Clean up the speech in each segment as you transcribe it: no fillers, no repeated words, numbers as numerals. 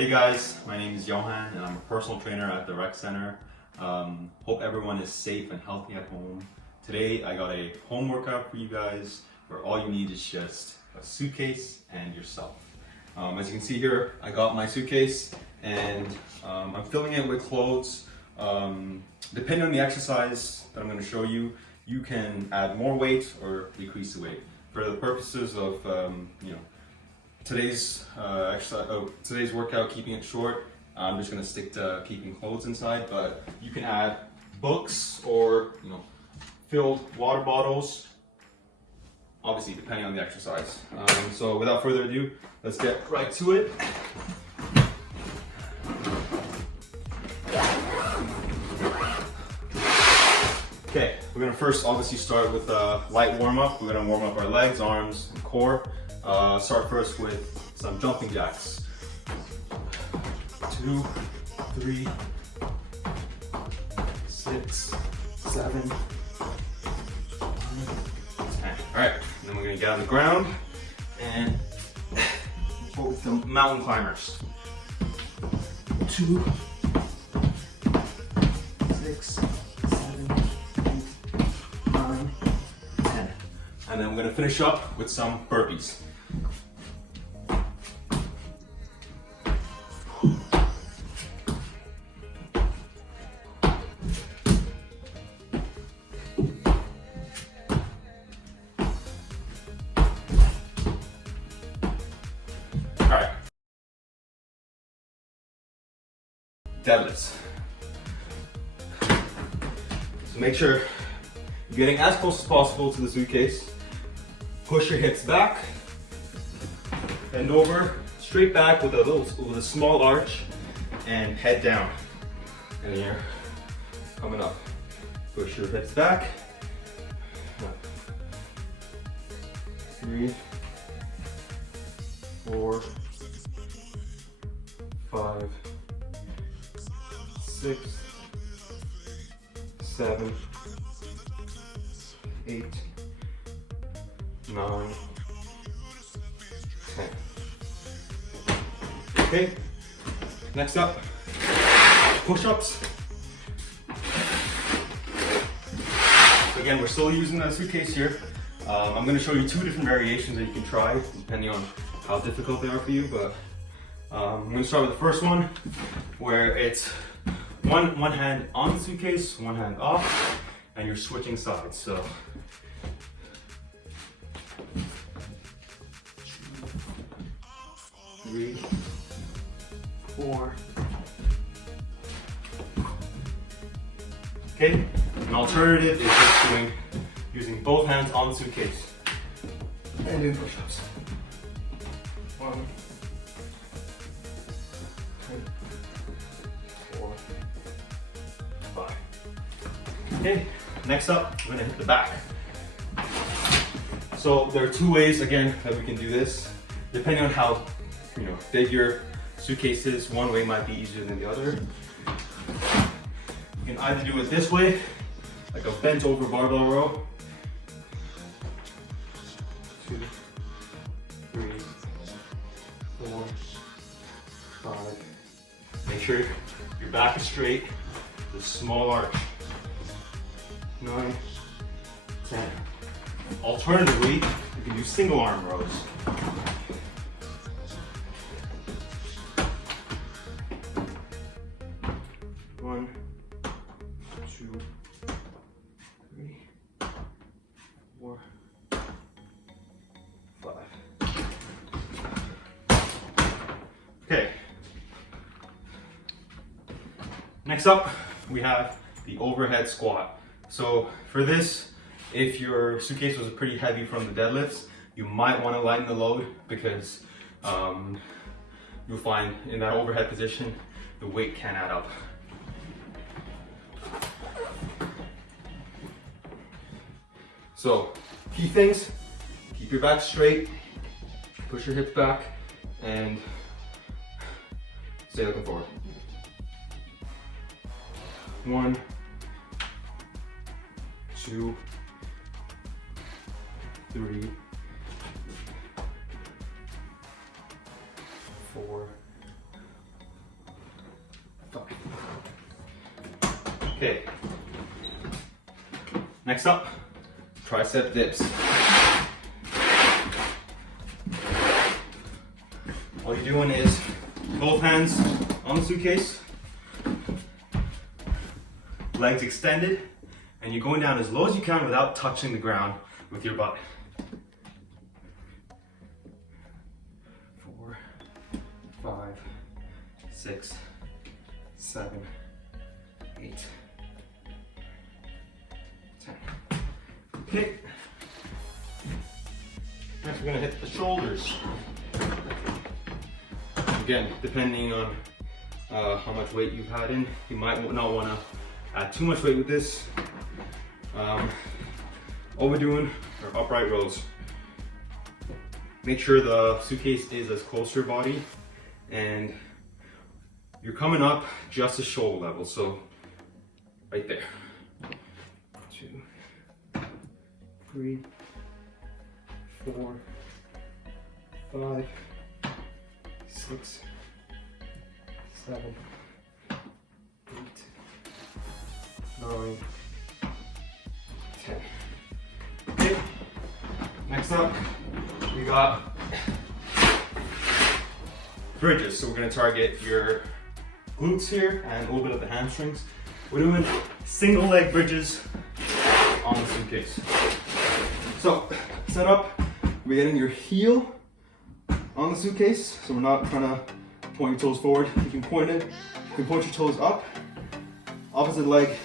Hey guys, my name is Yohan and I'm a personal trainer at the rec center. Hope everyone is safe and healthy at home. Today I got a home workout for you guys where all you need is just a suitcase and yourself. As you can see here, I got my suitcase and I'm filling it with clothes. Depending on the exercise that I'm going to show you, you can add more weight or decrease the weight. For the purposes of today's today's workout, keeping it short, I'm just going to stick to keeping clothes inside, but you can add books or filled water bottles, obviously depending on the exercise. So without further ado, let's get right to it. Okay, we're going to first obviously start with a light warm-up. We're going to warm up our legs, arms, and core. Start first with some jumping jacks. 2, 3, 6, 7, 9, 10. Alright, then we're going to get on the ground and focus on mountain climbers. 2, 6, 7, 8, 9, 10. And then we're going to finish up with some burpees. Alright. Deadlifts. So make sure you're getting as close as possible to the suitcase. Push your hips back. Bend over, straight back with a small arch, and head down. And you're coming up. Push your hips back. 3, 4, 5, 6, 7, 8, 9, 10. Okay, next up, push-ups. So again, we're still using the suitcase here. I'm going to show you 2 different variations that you can try depending on how difficult they are for you, but I'm going to start with the first one where it's one hand on the suitcase, one hand off, and you're switching sides. So 3, 4. Okay, an alternative is just using both hands on the suitcase and doing push-ups. 1, 2, 4, 5. Okay, next up, we're gonna hit the back. So there are 2 ways again that we can do this, depending on how big your suitcase is. One way might be easier than the other. You can either do it this way, like a bent over barbell row. 2, 3, 4, 5. Make sure your back is straight, with a small arch. 9, 10. Alternatively, you can do single arm rows. 1, 2, 3, 4, 5. Okay. Next up, we have the overhead squat. So for this, if your suitcase was pretty heavy from the deadlifts, you might want to lighten the load because you'll find in that overhead position, the weight can add up. So, key things, keep your back straight, push your hips back, and stay looking forward. 1, 2, 3, 4, Okay. Next up, tricep dips. All you're doing is both hands on the suitcase, legs extended, and you're going down as low as you can without touching the ground with your butt. 4, 5, 6, 7, 8, 10. Okay. Next we're gonna hit the shoulders. Again, depending on how much weight you've had in, you might not want to add too much weight with this. All we're doing are upright rows. Make sure the suitcase is as close to your body, and you're coming up just to shoulder level, so right there. 2, 3, 4, 5, 6, 7, 8, 9, 10. Okay, next up, we got bridges. So we're gonna target your glutes here and a little bit of the hamstrings. We're doing single leg bridges on the suitcase. So, set up, we're getting your heel on the suitcase, so we're not trying to point your toes forward. You can point it, you can point your toes up. Opposite leg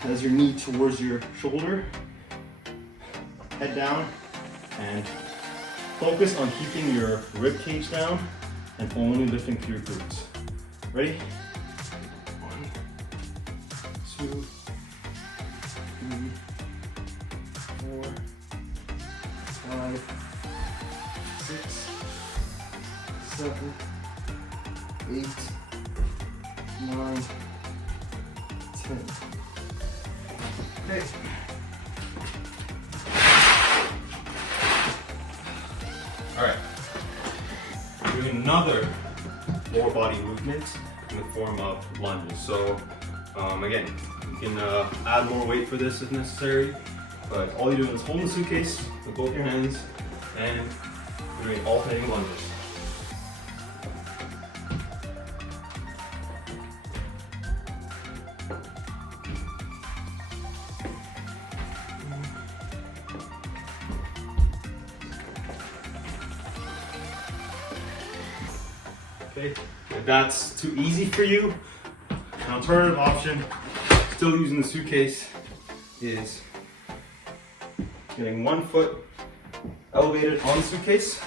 has your knee towards your shoulder. Head down and focus on keeping your rib cage down and only lifting through your glutes. Ready? 1, 2, 3, 4, 5, 6, 7, 8, 9, 10. Okay. All right. We're doing another lower body movement in the form of lunges. So again, you can add more weight for this if necessary, but all you're doing is holding the suitcase with both your hands and you're doing alternating lunges. Okay, if that's too easy for you, an alternative option, still using the suitcase, is getting one foot elevated on the suitcase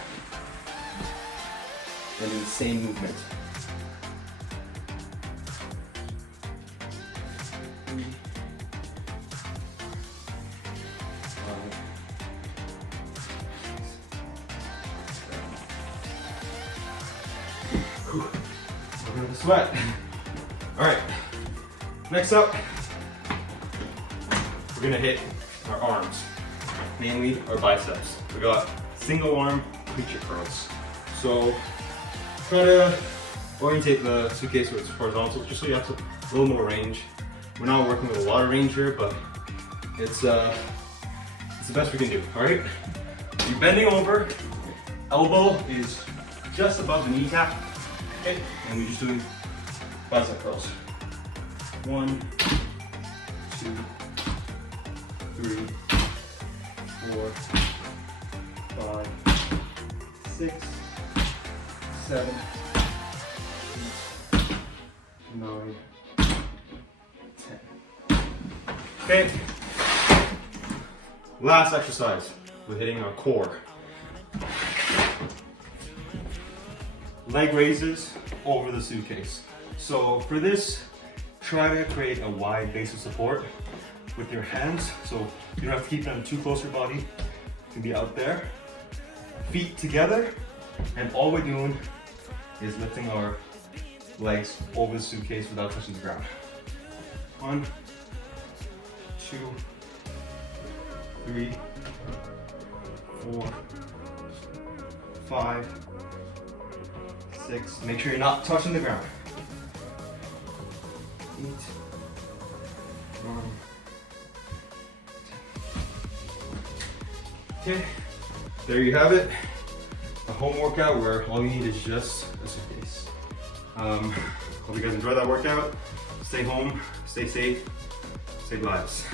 and do the same movement. 3, 5, 6, 7. We're gonna sweat. All right, next up, we're gonna hit our arms, mainly our biceps. We got single arm preacher curls. So try to orientate the suitcase so it's horizontal, just so you have a little more range. We're not working with a lot of range here, but it's the best we can do. All right, you're bending over, elbow is just above the kneecap. Okay, and we're just doing bicep curls. 1, 2, 3, 4, 5, 6, 7, 8, 9, 10. Okay. Last exercise, we're hitting our core. Leg raises over the suitcase. So for this, try to create a wide base of support with your hands. So you don't have to keep them too close to your body. You can be out there. Feet together, and all we're doing is lifting our legs over the suitcase without touching the ground. 1, 2, 3, 4, 5, 6. Make sure you're not touching the ground. 8, Okay, there you have it. A home workout where all you need is just a suitcase. Hope you guys enjoyed that workout. Stay home, stay safe, save lives.